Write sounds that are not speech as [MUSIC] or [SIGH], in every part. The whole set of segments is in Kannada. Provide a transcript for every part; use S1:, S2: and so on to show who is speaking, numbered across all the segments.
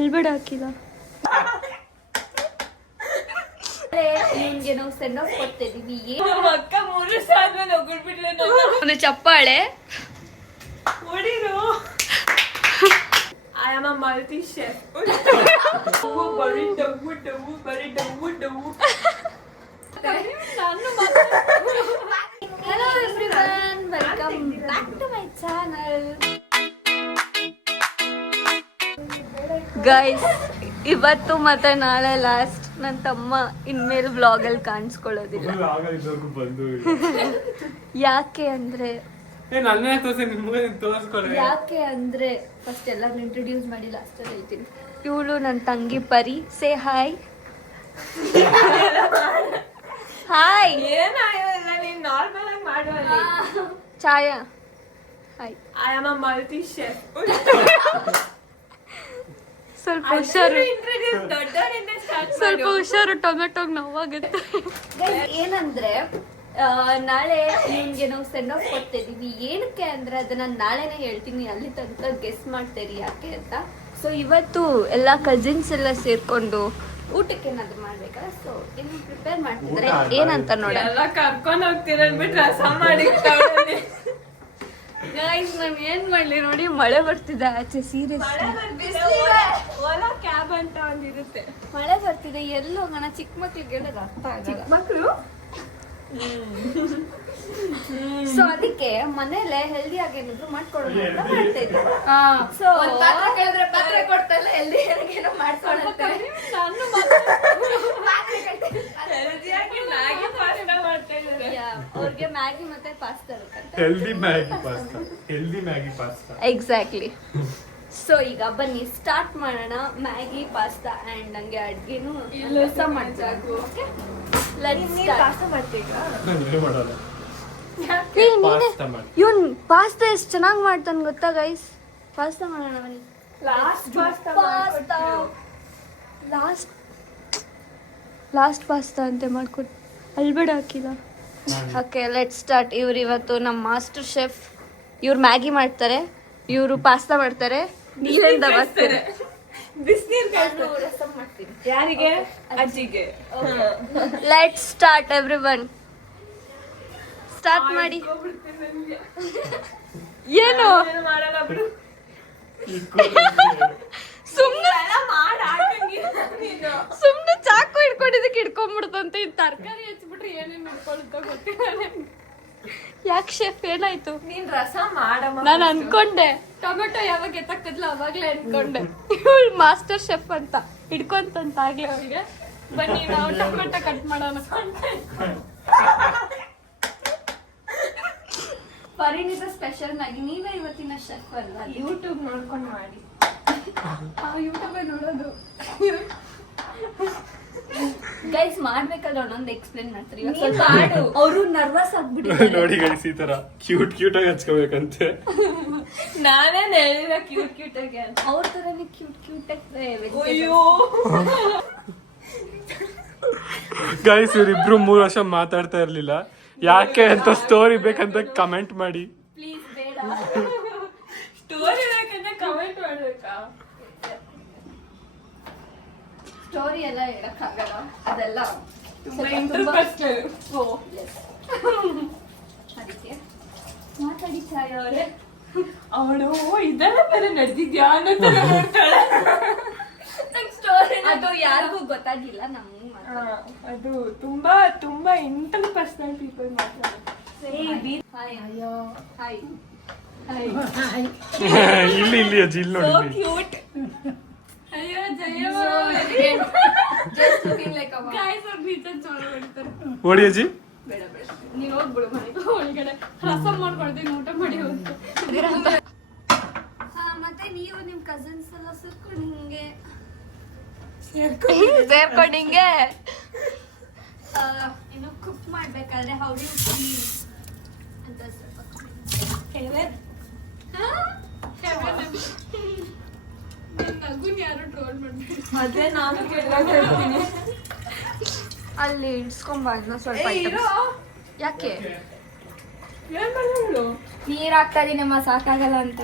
S1: ಅಲ್ಬೇಡ ಹಾಕಿಲ್ಲ
S2: ನಿಮ್ಗೆ ನಾವು ಸೆಂಡ್ ಆಫ್ ಕೊಡ್ತಿದೀವಿ
S3: ನಮ್ಮ ಅಕ್ಕ ಮೂರು
S1: ಅವನು ಚಪ್ಪಾಳೆ.
S3: ಹೊಡಿರು. I am a multi chef ಬರೀ ಡವ್ವು ಡವ್ವು ಬರೀ ಡವ್ವು ಡವ್ವು
S2: hello everyone welcome back to my channel
S1: guys ಇವತ್ತು ಮತ್ತೆ ನಾಳೆ ಲಾಸ್ಟ್ ನನ್ನ ತಮ್ಮ ಇನ್ಮೇಲೆ ವ್ಲಾಗಲ್ಲಿ ಕಾಣಿಸ್ಕೊಳ್ಳೋದಿಲ್ಲ. ಯಾಕೆ ಅಂದ್ರೆ
S2: ಯಾಕೆ ಅಂದ್ರೆ ಫಸ್ಟ್ ಎಲ್ಲಾರು ಇಂಟ್ರೊಡ್ಯೂಸ್ ಮಾಡಿ ಲಾಸ್ಟ್ ಅಲ್ಲಿ ಹೇಳ್ತೀನಿ
S1: ಇವಳು ನನ್ನ ತಂಗಿ Pari. Say hi hi Chhaya hi
S3: I am a multi chef
S1: ಸ್ವಲ್ಪ ಹುಷಾರು. ಸ್ವಲ್ಪ ಹುಷಾರು ಟೊಮೆಟೊಗ್ ನೋವಾಗುತ್ತೆ.
S2: ಏನಂದ್ರೆ ನಾಳೆ ನಿಮ್ಗೆ ನಾವು ಸೆಂಡ್ ಆಫ್ ಕೊಡ್ತಿದೀವಿ ಏನಕ್ಕೆ ಅಂದ್ರೆ ಅದನ್ನ ನಾಳೆನೆ ಹೇಳ್ತೀನಿ. ಅಲ್ಲಿ ತನಕ ಗೆಸ್ ಮಾಡ್ತೀರಿ ಯಾಕೆ ಅಂತ.
S1: ಸೊ ಇವತ್ತು ಎಲ್ಲ ಕಸಿನ್ಸ್ ಎಲ್ಲ ಸೇರ್ಕೊಂಡು
S2: ಊಟಕ್ಕೆ ಏನಾದ್ರು ಮಾಡ್ಬೇಕಾ? ಸೊ ಏನು ಪ್ರಿಪೇರ್ ಮಾಡ್ತಿದ್ರೆ
S1: ಏನಂತ ನೋಡ
S3: ಎಲ್ಲ ಕರ್ಕೊಂಡ್ ಹೋಗ್ತೀರ ಅಂದ್ಬಿಟ್ಟು ರಸ ಮಾಡಿ
S1: ನಾನು ಏನ್ ಮಾಡ್ಲಿ ನೋಡಿ ಮಳೆ ಬರ್ತಿದೆ ಆಚೆ ಸೀರಿಯಸ್
S3: ಓಲಾ ಕ್ಯಾಬ್ ಅಂತ ಒಂದಿರುತ್ತೆ.
S2: ಮಳೆ ಬರ್ತಿದೆ ಎಲ್ಲಿ ಹೋಗೋಣ ಚಿಕ್ಕ ಮಕ್ಳಿಗೆ ಹೇಳೋದು ಅರ್ಥ ಚಿಕ್ಕ
S3: ಮಕ್ಕಳು
S2: ಸೊ ಅದಕ್ಕೆ ಮನೇಲೆ ಹೆಲ್ದಿ ಆಗಿ ಏನಾದ್ರು ಮಾಡ್ಕೊಡೋಣ ಅಂತ ಮಾಡ್ತಾ ಇದ್ದೆ. ಸೊ ಕೇಳಿದ್ರೆ ಪಾತ್ರೆ ಕೊಡ್ತಾ ಇಲ್ಲ ಹೆಲ್ದಿ ಏನೋ ಮಾಡ್ಕೊಳ್ಳುತ್ತೆ
S3: ನಾನು
S2: ಅವ್ರಿಗೆ ಮ್ಯಾಗಿ ಮತ್ತೆ ಪಾಸ್ತಾ ಇರುತ್ತೆ
S4: healthy Maggi pasta healthy Maggi pasta
S1: exactly
S2: so ಈಗ ಬನ್ನಿ ಸ್ಟಾರ್ಟ್ ಮಾಡೋಣ. ಮ್ಯಾಗಿ ಪಾಸ್ತಾ ಅಂಡ್ ನಂಗೆ ಅಡ್ಗೆನು ರಸ ಮಾಡ್ಬೇಕು
S1: ನೀನೆ
S4: ಪಾಸ್ತಾ ಮಾಡಿ
S1: ಇವನ್ ಪಾಸ್ತಾ ಎಷ್ಟು ಚೆನ್ನಾಗಿ ಮಾಡ್ತಾನೆ ಗೊತ್ತಾ ಗೈಸ್ ಪಾಸ್ತಾ ಮಾಡೋಣ ಬನ್ನಿ.
S3: Last pasta
S2: pasta
S1: last last pasta ಅಂತ ಮಾಡ್ಕೊಟ್ಟು ಅಲ್ಬೇಡ ಹಾಕಿಲ್ಲ ಓಕೆ ಲೆಟ್ ಸ್ಟಾರ್ಟ್ ಇವ್ರು ಇವತ್ತು ನಮ್ಮ ಮಾಸ್ಟರ್ ಶೆಫ್ ಇವ್ರು ಮ್ಯಾಗಿ ಮಾಡ್ತಾರೆ. ಇವರು ಪಾಸ್ತಾ ಮಾಡ್ತಾರೆ. ನೀರಿಂದ ಬರ್ತಾರೆ
S3: ಯಾರಿಗೆ? ಅಜ್ಜಿಗೆ.
S1: Let start every one start ಮಾಡಿ. ಏನು?
S3: ನೀನು.
S1: ಸುಮ್ನೆ ಚಾಕು ಹಿಡ್ಕೊಂಡಿದ್ದಕ್ಕೆ ಹಿಡ್ಕೊಂಡ್ಬಿಡ್ತಂತೆ ಈ ತರಕಾರಿ ಹಚ್ಬಿಟ್ರೆ ಏನೇನ್ ಹಿಡ್ಕೊಳುತ್ತೋ ಗೊತ್ತಿಲ್ಲ ಯಾಕೆ ಶೆಫ್ ಏನಾಯ್ತು?
S3: ನೀನ್ ರಸ ಮಾಡಮ್ಮ
S1: ನಾನು ಅನ್ಕೊಂಡೆ. ಟೊಮೆಟೊ ಯಾವಾಗ ಎತ್ತಕ್ಕದ್ಲ ಅವಾಗ್ಲೇ ಅನ್ಕೊಂಡೆ. ಇವಳು ಮಾಸ್ಟರ್ ಶೆಫ್ ಅಂತ. ಹಿಡ್ಕೊಂತಂತ ಆಗ್ಲೇ ಅವ್ರಿಗೆ ಬನ್ನಿ ನಾವು ಟೊಮೆಟೊ ಕಟ್ ಮಾಡೋಣ
S2: ಪರಿಣಿತ ಸ್ಪೆಷಲ್ ಆಗಿ ನೀವೇ ಇವತ್ತಿನ ಶೆಫ್ ಅಲ್ಲ
S3: ಯೂಟ್ಯೂಬ್ ನೋಡ್ಕೊಂಡು ಮಾಡಿ.
S2: ಯೂಟ್ಯೂಬ್ ನೋಡೋದು. ಗೈಸ್ ಮಾಡ್ಬೇಕಾದ್ರೆ ಒಂದೊಂದು ಎಕ್ಸ್ಪ್ಲೇನ್ ಮಾಡ್ತಾರೆ. ಇವಾಗ ಸ್ವಲ್ಪ
S3: ಹಾಡು
S2: ಅವರು ನರ್ವಸ್ ಆಗ್ಬಿಟ್ಟಿದ್ದಾರೆ.
S4: ನೋಡಿ ಗೈಸ್ ಈ ತರ ಕ್ಯೂಟ್ ಕ್ಯೂಟ್ ಆಗಿ ಹಚ್ಕೋಬೇಕಂತೆ.
S3: ನಾನೇ ಹೇಳಿದ ಕ್ಯೂಟ್ ಕ್ಯೂಟ್ ಆಗಿ
S2: ಅವ್ರ ತರನೇ ಕ್ಯೂಟ್ ಕ್ಯೂಟ್
S3: ಅಯ್ಯೋ.
S4: ಗೈಸ್ ಇವ್ರಿಬ್ರು ಮೂರು ವರ್ಷ ಮಾತಾಡ್ತಾ ಇರ್ಲಿಲ್ಲ. ಯಾಕೆ ಅಂತ ಸ್ಟೋರಿ ಬೇಕಂತ ಕಮೆಂಟ್ ಮಾಡಿ.
S2: ಪ್ಲೀಸ್ ಬೇಡ.
S3: ಸ್ಟೋರಿ ಬೇಕಂತ ಕಮೆಂಟ್ ಮಾಡ್ಬೇಕಾ?
S2: ಸ್ಟೋರಿ ಎಲ್ಲ ಹೇಳಕ್ಕಾಗಲ್ಲ? ಅದೆಲ್ಲ
S3: ತುಂಬಾ
S2: ಸ್ವಲ್ಪ
S3: ಇಂಟರ್ಪರ್ಸನಲ್
S2: ಓ yes. ಅದಕ್ಕೆ ಮಾತಾಡಿ ಛಾಯ ಅವರೇ.
S3: ಅವಳು ಇದೆಲ್ಲ ಬೇರೆ ನಡೆದಿದ್ಯಾ ಅನ್ನೋ ನೋಡ್ತಾಳೆ
S2: ಸ್ಟೋರಿ ಅದು ಯಾರಿಗೂ ಗೊತ್ತಾಗಿಲ್ಲ ನಮ್ಗೆ
S3: ಆ, ಅದು ತುಂಬಾ ತುಂಬಾ ಇಂಟರ್ ಪರ್ಸನಲ್ ಪೀಪಲ್ ಮಾತಾಡೋದು
S2: ಹಾಯ್. ಅಯ್ಯೋ. ಹಾಯ್. [LAUGHS]
S4: ಇಲ್ಲಿ ಇಲ್ಲಿ ಅಜ್ಜಿ ಇಲ್ಲಿ. ನೋಡಿ.
S3: ಕ್ಯೂಟ್ ಅಯ್ಯೋ ಜಯ
S2: ಜಸ್ಟ್ ಲುಕಿಂಗ್ ಲೈಕ್ ಅವ
S1: ಗಾಯ್ಸ್ ಅವ್ರು ಬೀಚ ಜೋಳ ಹೊಡಿತಾರೆ
S4: ಓಡಿ ಅಜ್ಜಿ
S2: ಬೇಡ ಬೇಡ
S1: ನೀನ್ ಹೋಗ್ಬಿಡು ಮನೆಗೆ ಒಳಗಡೆ ರಸ ಮಾಡ್ಕೊಡ್ತೀನಿ ಊಟ ಮಾಡಿ ಹೋಗ್ತು
S2: ಹಾ ಮತ್ತೆ ನೀವು ನಿಮ್ ಕಸಿನ್ಸ್ ಎಲ್ಲ ಸೇರ್ಕೊಂಡು ಹಿಂಗೆ
S1: ಸೇರ್ಕೊಂಡು ಹಿಂಗೆ
S2: ಆ, ಇನ್ನು ಕುಕ್ ಮಾಡ್ಬೇಕಾದ್ರೆ ಹೌ ಡು ಫೀಲ್ ಅಂತ ಸ್ವಲ್ಪ
S1: ನಗುನ್ ಯಾರು ಟ್ರೋಲ್ ಮಾಡ್ಬೇಕು
S3: ಅದೇ ನಾನು ಹೇಳ್ತೀನಿ
S1: ಅಲ್ಲಿ ಇಡ್ಸ್ಕೊಂಬ ಇನ್ನ ಸ್ವಲ್ಪ. ಯಾಕೆ?
S2: ನೀರ್ ಹಾಕ್ತಾ ಇದೀನಮ್ಮ ಸಾಕಾಗಲ್ಲ ಅಂತ.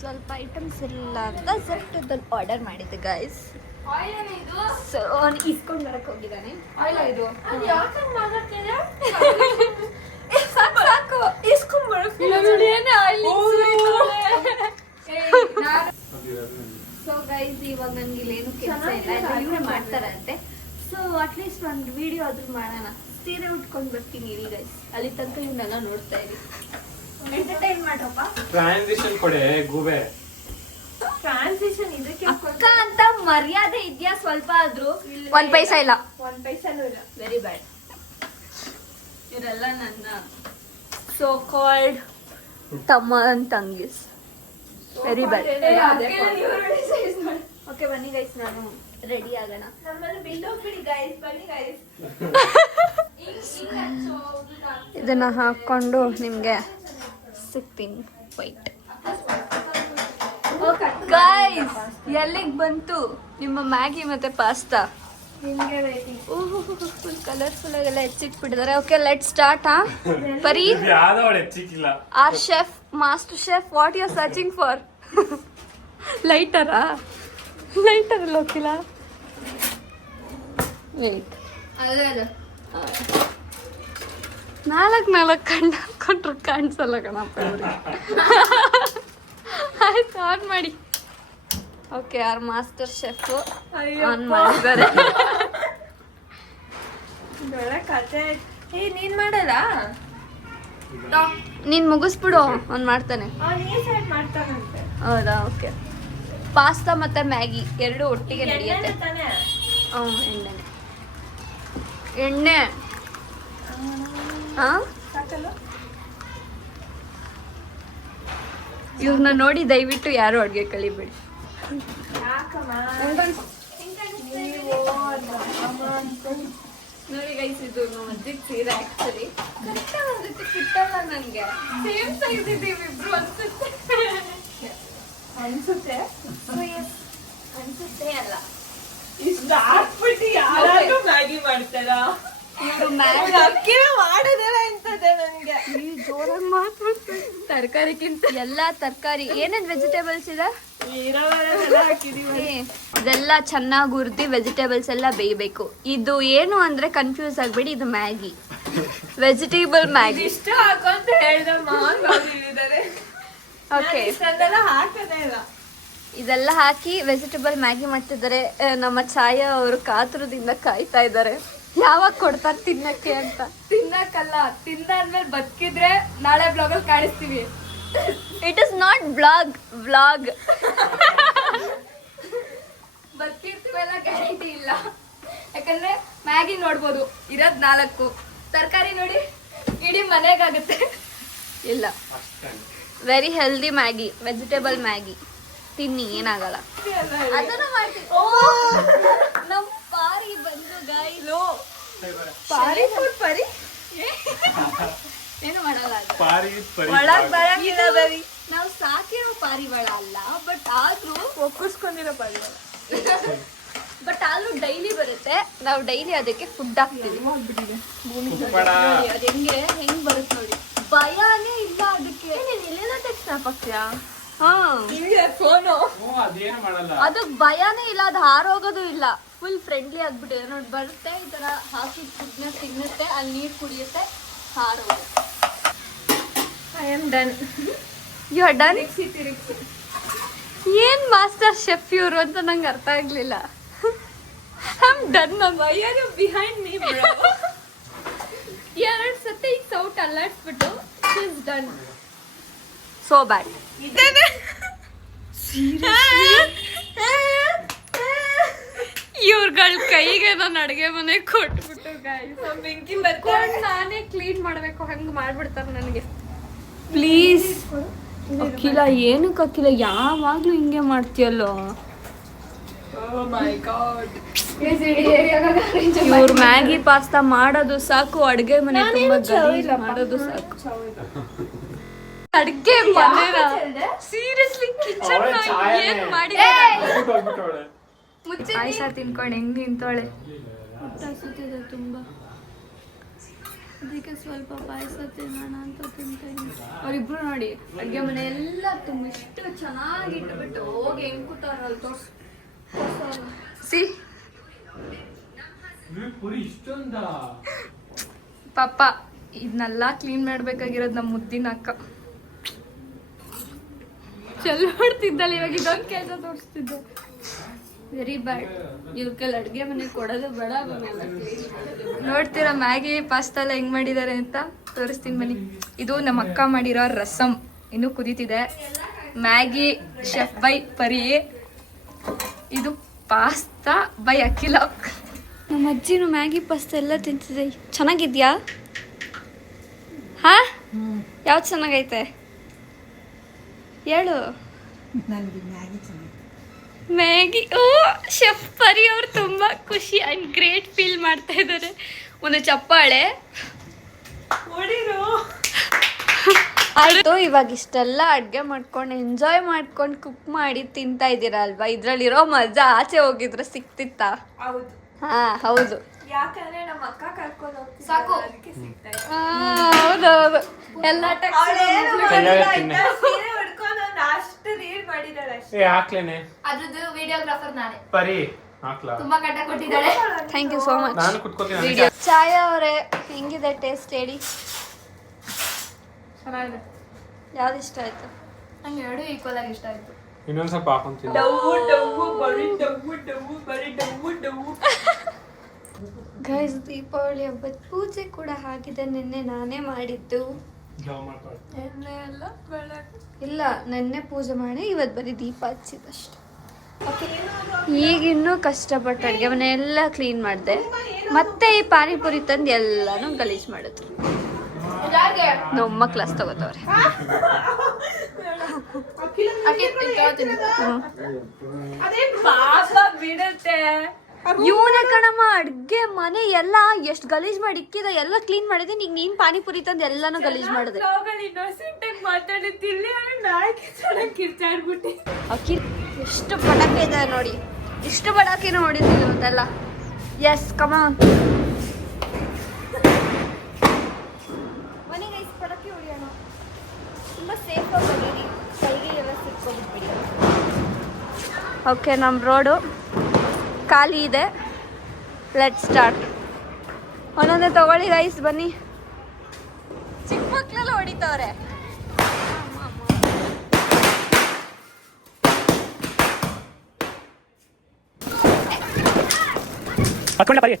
S1: ಸ್ವಲ್ಪ ಐಟಮ್ಸ್ ಇಲ್ಲ ಅಂತ ಜೆಪ್ಟೋದಲ್ಲಿ ಆರ್ಡರ್ ಮಾಡಿದ್ದೆ ಗೈಸ್ ಸೊ ಅವ್ನು ಇಸ್ಕೊಂಡು ಬರಕ್ಕೆ ಹೋಗಿದ್ದಾನೆ.
S2: ಆಯಿಲ್ ಇದು? [LAUGHS]
S1: ಸಾಕು. ಸೊ ಗೈಸ್ ಇವಾಗ ನನ್ಗೆ ಇಲ್ಲೇನು ಕೆಲಸ ಇಲ್ಲ. ಇವ್ರೇ ಮಾಡ್ತಾರಂತೆ. ಸೊ ಅಟ್ಲೀಸ್ಟ್ ಒಂದು ವಿಡಿಯೋ ಆದ್ರೂ ಮಾಡೋಣ. ಸೀರೆ ಉಟ್ಕೊಂಡು ಬರ್ತೀನಿ ಇಲ್ಲಿ ಗೈಸ್ ಅಲ್ಲಿ ತನಕ ಇವನ್ನ ನೋಡ್ತಾ ಇರಿ ಎಂಟರ್ಟೈನ್ ಮಾಡ್ರಪ್ಪ
S4: ಟ್ರಾನ್ಸಿಷನ್ ಕೊಡೆ ಗೂಬೆ.
S3: ಟ್ರಾನ್ಸಿಷನ್ ಇದಕ್ಕೆ
S1: ಅಕ್ಕ ಅಂತ ಮರ್ಯಾದೆ ಇದ್ಯಾ ಸ್ವಲ್ಪ ಆದ್ರೂ? ಒಂದ್ ಪೈಸಾ ಇಲ್ಲ.
S3: ಒಂದ್ ಪೈಸಾನು ಇಲ್ಲ.
S1: ವೆರಿ ಬ್ಯಾಡ್ ಇವರೆಲ್ಲ ನನ್ನ ಸೋ ಕಾಲ್ಡ್ ತಮ್ಮ ತಂಗಿಸ್. ವೆರಿ ಬ್ಯಾಡ್ ಓಕೆ ಬನ್ನಿ ಗೈಸ್ ನಾನು ರೆಡಿ ಆಗೋಣ. ಇದನ್ನ ಹಾಕೊಂಡು ನಿಮ್ಗೆ ಸಿಗ್ತೀನಿ ವೈಟ್ ಗೈಸ್ ಎಲ್ಲಿಗೆ ಬಂತು? ನಿಮ್ಮ ಮ್ಯಾಗಿ ಮತ್ತೆ ಪಾಸ್ತಾ
S3: ನಿಮ್ಗೆ ವೇಟಿಂಗ್
S1: ಫುಲ್ ಕಲರ್ಫುಲ್ ಆಗೆಲ್ಲ ಹೆಚ್ಚಿಟ್ಬಿಟ್ಟಿದ್ದಾರೆ. ಓಕೆ ಲೆಟ್ ಸ್ಟಾರ್ಟ್ ಹಾ ಪರಿ?
S4: ಯಾವ್ದೋ ಅವಳು ಹೆಚ್ಚಿಕ್ಕಿಲ್ಲ.
S1: Our chef master chef what you are searching for ಲೈಟರಾ lighter ಲೋಕಿಲ್ಲ ವೇಟ್
S2: ಅದೇ ಅದೇ.
S1: ನಾಲ್ಕು ನಾಲ್ಕು ಕಣ್ಣು ಹಾಕೊಂಡ್ರು ಕಾಣಿಸಲ್ಲ ಕಣಪ್ಪ [LAUGHS] ಆಯ್ತು ಆನ್ ಮಾಡಿ. Okay our master chef on ಮಾಡಿದ್ದಾರೆ. [LAUGHS]
S3: ನೀನ್ ಮಾಡಲ್ಲ?
S1: ನೀನ್ ಮುಗಿಸ್ಬಿಡು ಅವ್ನು ಮಾಡ್ತಾನೆ. ಹೌದಾ ಓಕೆ ಪಾಸ್ತಾ ಮತ್ತೆ ಮ್ಯಾಗಿ ಎರಡು ಒಟ್ಟಿಗೆ ನಡೆಯುತ್ತೆ. ಹ್ಞೂ ಎಣ್ಣೆ. ಎಣ್ಣೆ. ಹಾಂ ಇವ್ರನ್ನ ನೋಡಿ ದಯವಿಟ್ಟು ಯಾರು ಅಡುಗೆ ಕಲಿಬೇಡಿ. ನೋಡಿ ಗೈಸ್ ಇದು ನಮ್ಮ ಅಜ್ಜಿ ಸೀರೆ ಆಕ್ಚುಲಿ ಕರೆಕ್ಟಾಗಿ ಒಂದಕ್ಕೆ ಕಿಟ್ಟಲ್ಲ ನನಗೆ ಸೇಮ್ ಸೈಜ್ ಇದೀವಿ ಇಬ್ರು ಅನ್ಸುತ್ತೆ.
S3: ಅನ್ಸುತ್ತೆ?
S1: ಅನ್ಸುತ್ತೆ ಅಲ್ಲ.
S3: ಇಷ್ಟ ಹಾಕ್ಬಿಟ್ಟು ಯಾರು ಮ್ಯಾಗಿ ಮಾಡ್ತಾರಾ?
S1: ಇವರು
S3: ಅಕ್ಕಿನ ಮಾಡೋದೆಲ್ಲ ಇಂಥದ್ದೇ ನನ್ಗೆ
S1: ಜೋರಾಗಿ ಮಾತಾಡ್ತಾರೆ ತರಕಾರಿಗಿಂತ ಎಲ್ಲ ತರಕಾರಿ. ಏನೇನ್ ವೆಜಿಟೇಬಲ್ಸ್ ಇದೆ? ಇದೆಲ್ಲ ಚೆನ್ನಾಗಿ ಹುರಿದು ವೆಜಿಟೇಬಲ್ಸ್ ಎಲ್ಲ ಬೇಯಬೇಕು. ಇದು ಏನು ಅಂದ್ರೆ ಕನ್ಫ್ಯೂಸ್ ಆಗ್ಬೇಡಿ ಇದು ಮ್ಯಾಗಿ. Vegetable Maggi.
S3: ಇಷ್ಟ ಹಾಕೊಂತ ಹೇಳ್ದೆ
S1: ಓಕೆ ಇದೆಲ್ಲ ಹಾಕಿ ವೆಜಿಟೇಬಲ್ ಮ್ಯಾಗಿ ಮಾಡ್ತಿದ್ದಾರೆ. ನಮ್ಮ ಛಾಯಾ ಅವರು ಕಾತುರದಿಂದ ಕಾಯ್ತಾ ಇದ್ದಾರೆ. ಯಾವಾಗ ಕೊಡ್ತಾರೆ ತಿನ್ನಕ್ಕೆ ಅಂತ?
S2: ತಿನ್ನಕ್ಕಲ್ಲ ತಿಂದಾದ್ಮೇಲೆ ಬದುಕಿದ್ರೆ ನಾಳೆ ಬ್ಲಾಗಲ್ಲಿ ಕಾಣಿಸ್ತೀವಿ.
S1: It is not blog vlog
S2: ಬರ್ತಿರ್ತೀವಲ್ಲ guarantee ಇಲ್ಲ. ಯಾಕಂದ್ರೆ ಮ್ಯಾಗಿ ನೋಡ್ಬೋದು. ಇರೋದ್ ನಾಲ್ಕು. ತರಕಾರಿ ನೋಡಿ ಇಡೀ ಮನೆಗಾಗುತ್ತೆ.
S1: ಇಲ್ಲ. Very healthy Maggi vegetable Maggi ತಿನ್ನಿ ಏನಾಗಲ್ಲ. ಅದನ್ನ ಮಾಡ್ತೀವಿ ಓ! ನಮ್ ಪಾರಿ ಬಂದು ಗಾಯ್ಲು
S3: ಪರಿ
S2: ಏನು ಮಾಡಲ್ಲ ಅದು
S4: ಪಾರಿ ಪರಿ.
S3: ಒಳಗ್ ಬರಂಗಿಲ್ಲ ಬರಿ.
S1: ನಾವು ಸಾಕಿರೋ ಪಾರಿವಾಳ ಅಲ್ಲ ಬಟ್ ಆದ್ರೂ
S3: ಒಕ್ಕಿಸ್ಕೊಂಡಿರೋ ಪಾರಿವಾಳ.
S1: ಬಟ್ ಆದ್ರೂ ಡೈಲಿ ಬರುತ್ತೆ. ನಾವು ಡೈಲಿ ಅದಕ್ಕೆ ಫುಡ್ ಹಾಕ್ತೀವಿ. ಅದ್ ಹೆಂಗೆ ಹೆಂಗ್ ಬರುತ್ತೆ ನೋಡಿ. ಭಯನೇ ಇಲ್ಲ ಅದಕ್ಕೆ.
S3: ಇಲ್ಲೆಲ್ಲ ಟೆಕ್ಸ್ಟ್ ಹಾಕ್ತೀಯಾ
S1: ಅದಕ್ ಭಯನೇ ಇಲ್ಲ ಅದು ಹಾರೋಗೋದು ಇಲ್ಲ. ಫುಲ್ ಫ್ರೆಂಡ್ಲಿ ಆಗ್ಬಿಟ್ಟಿದೆ. ನೋಡಿ ಬರುತ್ತೆ ಈ ತರ ಹಾಕಿ ಫುಡ್ನ ತಿನ್ನುತ್ತೆ ಅಲ್ಲಿ ನೀರು ಕುಡಿಯುತ್ತೆ ಹಾರೋಗುತ್ತೆ
S3: I am done
S1: you are done ಏನ್ ಮಾಸ್ಟರ್ ಶೆಫ್ ಇವರು ಅಂತ ನಂಗೆ ಅರ್ಥ ಆಗ್ಲಿಲ್ಲ. ಐಮ್ ಡನ್ ನಮ್ಮ
S3: ಯಾರು ಬಿಹೈಂಡ್ ಮೀ
S1: ಎರಡು ಸತಿ ಈಗ ಸೌಟ್ ಅಲ್ಲಾಡ್ಸ್ಬಿಟ್ಟು ಇಸ್ ಡನ್ ಸೋ ಬ್ಯಾಡ್ ಇವ್ರಗಳ ಕೈಗೆ ನಾನು ಅಡುಗೆ ಮನೆ ಕೊಟ್ಬಿಟ್ಟು ಗಾಯ
S3: ಬೆಂಕಿ ಬರ್ಕೊಂಡು
S1: ನಾನೇ ಕ್ಲೀನ್ ಮಾಡಬೇಕು ಹಂಗೆ ಮಾಡ್ಬಿಡ್ತಾರೆ ನನಗೆ. ಪ್ಲೀಸ್ ಅಕ್ಕಿಲ ಏನಕ್ಕೆ ಅಕ್ಕಿಲ ಯಾವಾಗ್ಲೂ ಹಿಂಗೆ ಮಾಡ್ತೀಯಲ್ಲೋ?
S3: ಓ ಮೈ ಗಾಡ್
S1: ಇವ್ರ ಮ್ಯಾಗಿ ಪಾಸ್ತಾ ಮಾಡೋದು ಸಾಕು ಅಡ್ಗೆ ಮನೆ ತುಂಬಾ ಮಾಡೋದು ಸಾಕು. ಅಡ್ಗೆ ಮನೆ ಸೀರಿಯಸ್ಲಿ ಕಿಚನ್ ಏನ್ ಮಾಡಿದ್ದಾರೆ ಪಾಯಸ ತಿನ್ಕೊಂಡು ಹೆಂಗ್ ನಿಂತೋಳೆ ತುಂಬಾ. ಅದಕ್ಕೆ ಸ್ವಲ್ಪ ಪಾಯಸ ತಿನ್ನೋಣ ಅಂತ ತಿಂತೀನಿ ಅವರಿಬ್ರು ನೋಡಿ ಅಡುಗೆ ಮನೆ ಎಲ್ಲ ತುಂಬ ಇಷ್ಟು
S2: ಚೆನ್ನಾಗಿ ಇಟ್ಬಿಟ್ಟು ಹೋಗಿ ಹೆಂಗ್ ತೋರ್ಸ್
S1: ಸಿ. ಪಾಪ ಇದನ್ನೆಲ್ಲ ಕ್ಲೀನ್ ಮಾಡ್ಬೇಕಾಗಿರೋದು ನಮ್ಮ ಮುದ್ದಿನ ಅಕ್ಕ. ಚಲ್ ಮಾಡ್ತಿದ್ದಲ್ಲ ಇವಾಗ ಇದೊಂದು ಕೆಲಸ ತೋರಿಸ್ತಿದ್ದೆ.
S2: ವೆರಿ ಬ್ಯಾಡ್ ಇವ್ರ ಕೈಲಿ ಅಡುಗೆ ಮನೆ ಕೊಡೋದು ಬೇಡ ಕ್ಲೀನ್
S1: ನೋಡ್ತೀರಾ ಮ್ಯಾಗಿ ಪಾಸ್ತಾ ಎಲ್ಲ ಹೆಂಗ್ ಮಾಡಿದ್ದಾರೆ ಅಂತ ತೋರಿಸ್ತೀನಿ ಬನ್ನಿ. ಇದು ನಮ್ಮ ಅಕ್ಕ ಮಾಡಿರೋ ರಸಂ. ಇನ್ನು ಕುದೀತಿದೆ. ಮ್ಯಾಗಿ ಶೆಫ್ ಬೈ ಪರಿ. ಇದು ಪಾಸ್ತಾ ಬೈ ಅಕಿಲಾಕ್ ನಮ್ಮ ಅಜ್ಜಿನೂ ಮ್ಯಾಗಿ ಪಾಸ್ತಾ ಎಲ್ಲ ತಿಂತಿದೆ. ಚೆನ್ನಾಗಿದ್ಯಾ? ಹಾ? ಯಾವ್ದು ಚೆನ್ನಾಗೈತೆ? ಹೇಳು. ಮ್ಯಾಗಿ ಓ ಶೆಫ್ ಪರಿ ಅವ್ರು ತುಂಬಾ ಖುಷಿ ಆ್ಯಂಡ್ ಗ್ರೇಟ್ ಫೀಲ್ ಮಾಡ್ತಾ ಇದ್ದಾರೆ. ಒಂದು ಚಪ್ಪಾಳೆ. ಅದು ಇವಾಗ ಇಷ್ಟೆಲ್ಲ ಅಡ್ಗೆ ಮಾಡ್ಕೊಂಡು ಎಂಜಾಯ್ ಮಾಡ್ಕೊಂಡು ಕುಕ್ ಮಾಡಿ ತಿಂತಾ ಇದ್ದೀರಾ ಅಲ್ವಾ? ಇದ್ರಲ್ಲಿರೋ ಮಜಾ ಆಚೆ ಹೋಗಿದ್ರೆ ಸಿಕ್ತಿತ್ತಾ?
S3: ಹೌದು.
S1: ಹಾ ಹೌದು.
S3: ಯಾಕಂದ್ರೆ ನಮ್ಮ ಅಕ್ಕ ಕರ್ಕೊಂಡು ಹೋಗ್ತಿದ್ದೆ
S2: ಸಾಕು.
S3: ಅದಕ್ಕೆ ಸಿಗ್ತಾ
S1: ಆ, ಹೌದೌದು ಎಲ್ಲ
S3: ಅವಳೇನು ಮಾಡಿಲ್ಲ. ಇನ್ನ ಸೀರೆ ಉಟ್ಕೊಂಡು ಒಂದು ಅಷ್ಟು ನೀರ್ ಮಾಡಿದಾಳೆ ಅಷ್ಟೇ.
S4: ಏ ಹಾಕ್ಲೇನೆ.
S2: ಅದ್ರದ್ದು ವಿಡಿಯೋಗ್ರಾಫರ್ ನಾನೇ.
S4: ಪರಿ.
S2: ತುಂಬಾ ಕಟ್ಟ ಕೊಟ್ಟಿದ್ದಾಳೆ.
S1: ಥ್ಯಾಂಕ್ ಯು ಸೋ ಮಚ್
S4: ನಾನು ಕುತ್ಕೋತೀನಿ
S1: ವಿಡಿಯೋ ಚಾಯ ಅವರೇ ಹೆಂಗಿದೆ ಟೇಸ್ಟ್ ಹೇಳಿ?
S2: ಚೆನ್ನಾಗಿದೆ.
S1: ಯಾವ್ದು ಇಷ್ಟ ಆಯ್ತು?
S2: ನಂಗೆ ಎರಡು ಈಕ್ವಲ್ ಆಗಿ ಇಷ್ಟ ಆಯ್ತು.
S4: ಇನ್ನೊಂದ್ ಸ್ವಲ್ಪ ಹಾಕೊಂತೀನಿ
S3: ಡವ್ವು ಡವ್ವು ಬರೀ ಡವ್ವು ಡವ್ವು ಬರೀ ಡವ್ವು ಡವ್ವು.
S1: ಗೈಸ್ ದೀಪಾವಳಿ ಹಬ್ಬದ ಪೂಜೆ ಕೂಡ ಆಗಿದೆ. ನಿನ್ನೆ ನಾನೇ ಮಾಡಿದ್ದು.
S2: ಎಣ್ಣೆ ಎಲ್ಲ ಬೆಳಗ್ಗೆ.
S1: ಇಲ್ಲ ನೆನ್ನೆ ಪೂಜೆ ಮಾಡಿ ಇವತ್ತು ಬರೀ ದೀಪ ಹಚ್ಚಿದಷ್ಟೆ ಈಗ ಇನ್ನೂ ಕಷ್ಟಪಟ್ಟು ಅಡುಗೆ ಮನೆ ಎಲ್ಲ ಕ್ಲೀನ್ ಮಾಡಿದೆ. ಮತ್ತೆ ಈ ಪಾನಿಪುರಿ ತಂದು ಎಲ್ಲಾನು ಗಲೀಜ್ ಮಾಡಿದ್ರು ನಮ್ಮ ಕ್ಲಾಸ್ ತಗೋತವ್ರೆ. ಇವನ ಕಣಮ್ಮ, ಅಡ್ಗೆ ಮನೆ ಎಲ್ಲ ಎಷ್ಟು ಗಲೀಜ್ ಮಾಡಿ ಇಕ್ಕಿದ, ಎಲ್ಲ ಕ್ಲೀನ್ ಮಾಡಿದೆ. ಈಗ ನೀನ್ ಪಾನಿಪುರಿ ತಂದು ಎಲ್ಲಾನು ಗಲೀಜ್ ಮಾಡಿದೆ.
S3: ನಾವುಗಳು
S1: ಎಷ್ಟು ಪಟಾಕಿ ಇದೆ ನೋಡಿ. ಇಷ್ಟು ಪಟಾಕಿನ ಹೊಡಿತೀವಿ ಇವತ್ತೆಲ್ಲ ಎಸ್ ಕಮ ಐಸ್ ಹೊಡಿಯೋಣ. ತುಂಬ ಸೇಫಾಗಿ ಎಲ್ಲ ಓಕೆ ನಮ್ಮ ರೋಡು ಖಾಲಿ ಇದೆ. ಲೆಟ್ ಸ್ಟಾರ್ಟ್ ಒಂದೊಂದೇ ತಗೊಳ್ಳಿ ಗೈಸ್ ಬನ್ನಿ. ಚಿಕ್ಕ ಮಕ್ಕಳೆಲ್ಲ ಹೊಡಿತವ್ರೆ.
S4: ಹತ್ಕೊಂಡೆ ಪರಿ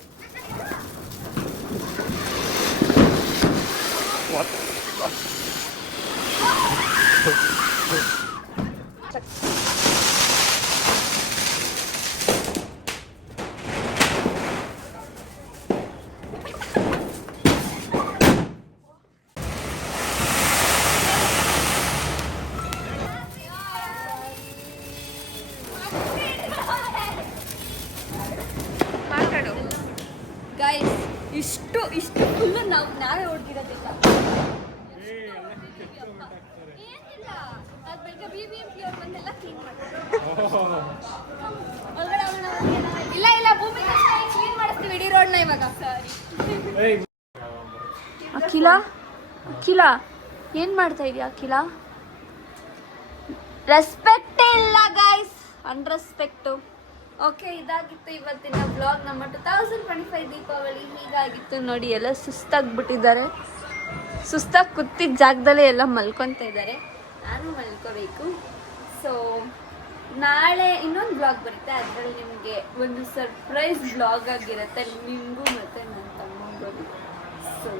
S1: ಮಾತಾಡು ಗೈಸ್ ಇಷ್ಟು ಇಷ್ಟು ಫುಲ್ಲು ನಾವು ನಾವೇ ಹೊಡ್ದಿರೋದಿಲ್ಲ ಏನಿಲ್ಲ ಅದು ಬೆಳಗ್ಗೆ ಬಿ ಬಿ ಎಂ ಪಿ ಅವ್ರು ಬಂದೆಲ್ಲ ಕ್ಲೀನ್ ಮಾಡ್ತಾರೆ ಒಳಗಡೆ ಹೋಗೋಣ, ಒಳಗಡೆ. ಇಲ್ಲ ಇಲ್ಲ ಭೂಮಿ ಕ್ಲೀನ್ ಮಾಡಿಸ್ತೀವಿ ಇಡೀ ರೋಡ್ನ ಇವಾಗ. ಸರಿ ಅಖಿಲ ಅಖಿಲ ಏನ್ ಮಾಡ್ತಾ ಇದೀಯ ಅಖಿಲ? ರೆಸ್ಪೆಕ್ಟ್ ಇಲ್ಲ ಗೈಸ್ ಅನ್ರೆಸ್ಪೆಕ್ಟು ಓಕೆ ಇದಾಗಿತ್ತು ಇವತ್ತಿನ ಬ್ಲಾಗ್ ನಮ್ಮ two thousand twenty five Deepavali ಹೀಗಾಗಿತ್ತು ನೋಡಿ ಎಲ್ಲ ಸುಸ್ತಾಗ್ಬಿಟ್ಟಿದ್ದಾರೆ. ಸುಸ್ತಾಗಿ ಕೂತಿದ್ದ ಜಾಗದಲ್ಲೇ ಎಲ್ಲ ಮಲ್ಕೊತಾ ಇದ್ದಾರೆ. ನಾನು ಮಲ್ಕೋಬೇಕು. ಸೊ ನಾಳೆ ಇನ್ನೊಂದು ಬ್ಲಾಗ್ ಬರುತ್ತೆ. ಅದರಲ್ಲಿ ನಿಮಗೆ ಒಂದು ಸರ್ಪ್ರೈಸ್ ಬ್ಲಾಗ್ ಆಗಿರುತ್ತೆ. ನಿಮಗೂ ಮತ್ತು ನನ್ನ ತಮ್ಮಂಗೂ. ಸೊ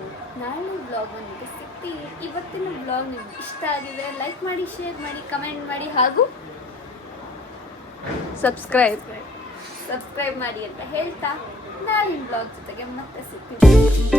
S1: ನಾಳೆ ಬ್ಲಾಗ್ ನಿಮಗೆ ಸಿಗ್ತೀವಿ ಇವತ್ತಿನ ಬ್ಲಾಗ್ ನಿಮ್ಗೆ ಇಷ್ಟ ಆಗಿದೆ ಲೈಕ್ ಮಾಡಿ ಶೇರ್ ಮಾಡಿ ಕಮೆಂಟ್ ಮಾಡಿ ಹಾಗೂ ಸಬ್ಸ್ಕ್ರೈಬ್ ಸಬ್ಸ್ಕ್ರೈಬ್ ಮಾಡಿ ಅಂತ ಹೇಳ್ತಾ ನಾಳಿನ ಬ್ಲಾಗ್ ಜೊತೆಗೆ ಮತ್ತೆ ಸಿಗ್ತೀವಿ